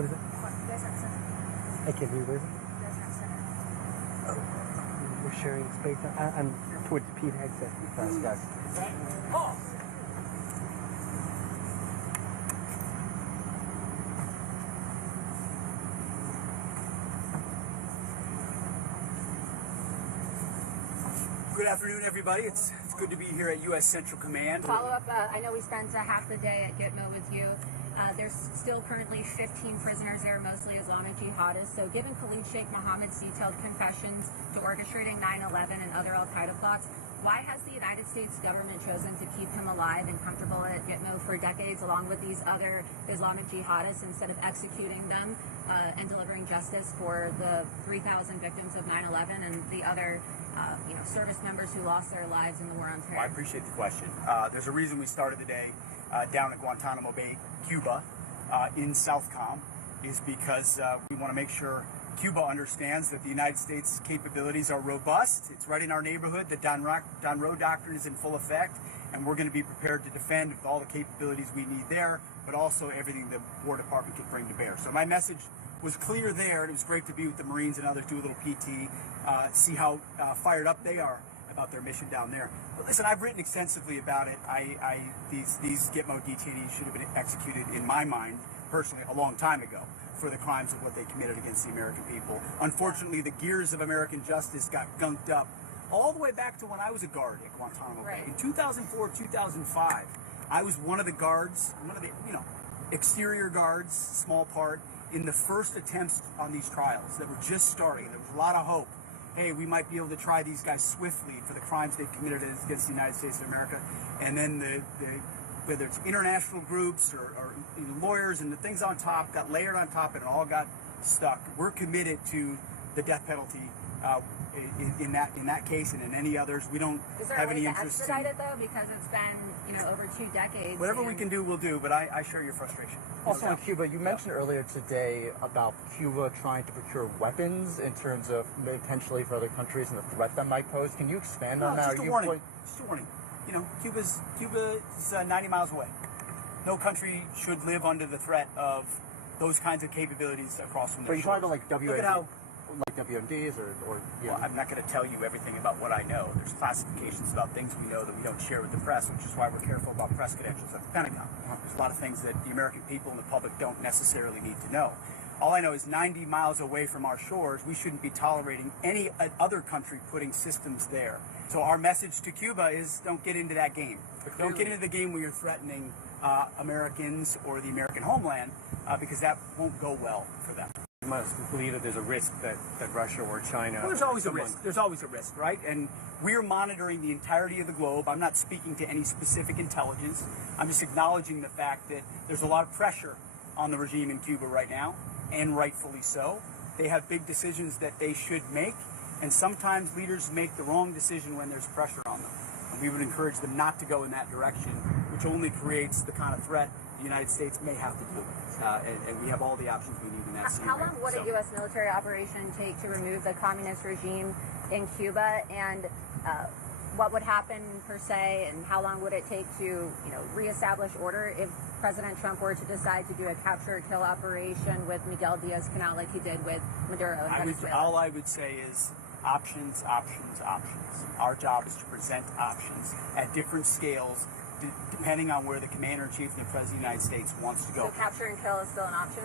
What is it? I can't hear you. What is it? Oh, we're sharing space. I'm towards the Pete headset. Guys. Good afternoon, everybody. It's good to be here at U.S. Central Command. Follow up, I know we spent half the day at Gitmo with you. There's still currently 15 prisoners there, mostly Islamic jihadists. So given Khalid Sheikh Mohammed's detailed confessions to orchestrating 9/11 and other al-Qaeda plots, why has the United States government chosen to keep him alive and comfortable at Gitmo for decades along with these other Islamic jihadists instead of executing them and delivering justice for the 3,000 victims of 9/11 and the other service members who lost their lives in the war on terror? Well, I appreciate the question. There's a reason we started the day down at Guantanamo Bay, Cuba, in Southcom, is because we want to make sure Cuba understands that the United States capabilities are robust. It's right in our neighborhood. The Donroe Doctrine is in full effect, and we're going to be prepared to defend with all the capabilities we need there, but also everything the War Department can bring to bear. So my message was clear there, and it was great to be with the Marines and others, do a little PT, see how fired up they are about their mission down there. But listen, I've written extensively about it. These Gitmo detainees should have been executed, in my mind, personally, a long time ago for the crimes of what they committed against the American people. Unfortunately, the gears of American justice got gunked up all the way back to when I was a guard at Guantanamo Bay. In 2004, 2005, I was one of the guards, one of the, exterior guards, small part, in the first attempts on these trials that were just starting. There was a lot of hope. Hey, we might be able to try these guys swiftly for the crimes they've committed against the United States of America. And then whether it's international groups or lawyers and the things on top got layered on top and it all got stuck. We're committed to the death penalty in that case and in any others. We don't have any interest in. Is there a way to expedite it though, because it's been over 2 decades? Whatever we can do, we'll do. But I share your frustration. Also on Cuba, you mentioned earlier today about Cuba trying to procure weapons in terms of potentially for other countries and the threat that might pose. Can you expand on that? Just a warning. Just a warning. Cuba is 90 miles away. No country should live under the threat of those kinds of capabilities across from their shores. So you're talking about WMDs or Well, I'm not going to tell you everything about what I know. There's classifications about things we know that we don't share with the press, which is why we're careful about press credentials at the Pentagon. There's a lot of things that the American people and the public don't necessarily need to know. All I know is 90 miles away from our shores, we shouldn't be tolerating any other country putting systems there. So our message to Cuba is don't get into that game. Don't get into the game where you're threatening Americans or the American homeland because that won't go well for them. You must believe that there's a risk that Russia or China... Well, there's always a risk. There's always a risk, right? And we're monitoring the entirety of the globe. I'm not speaking to any specific intelligence. I'm just acknowledging the fact that there's a lot of pressure on the regime in Cuba right now, and rightfully so. They have big decisions that they should make, and sometimes leaders make the wrong decision when there's pressure on them. And we would encourage them not to go in that direction, which only creates the kind of threat the United States may have to deal with. And we have all the options we need in that scenario. How long would a U.S. military operation take to remove the communist regime in Cuba, and what would happen per se, and how long would it take to reestablish order if President Trump were to decide to do a capture-kill operation with Miguel Diaz-Canel like he did with Maduro in Venezuela? All I would say is options, options, options. Our job is to present options at different scales depending on where the Commander-in-Chief and the President of the United States wants to go. So capture and kill is still an option?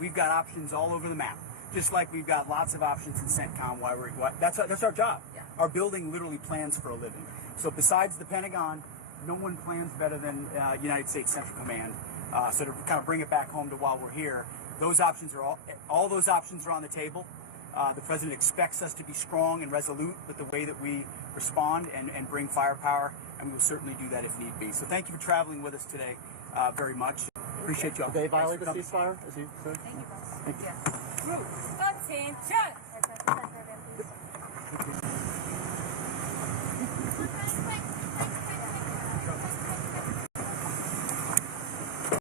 We've got options all over the map. Just like we've got lots of options in CENTCOM. That's our job. Yeah. Our building literally plans for a living. So besides the Pentagon, no one plans better than United States Central Command. So to kind of bring it back home to while we're here, those options are all those options are on the table. The President expects us to be strong and resolute with the way that we respond and bring firepower, and we will certainly do that if need be. So thank you for traveling with us today very much. Appreciate you all. Did they violate the ceasefire? Thank you, boss. Thank you. Yes.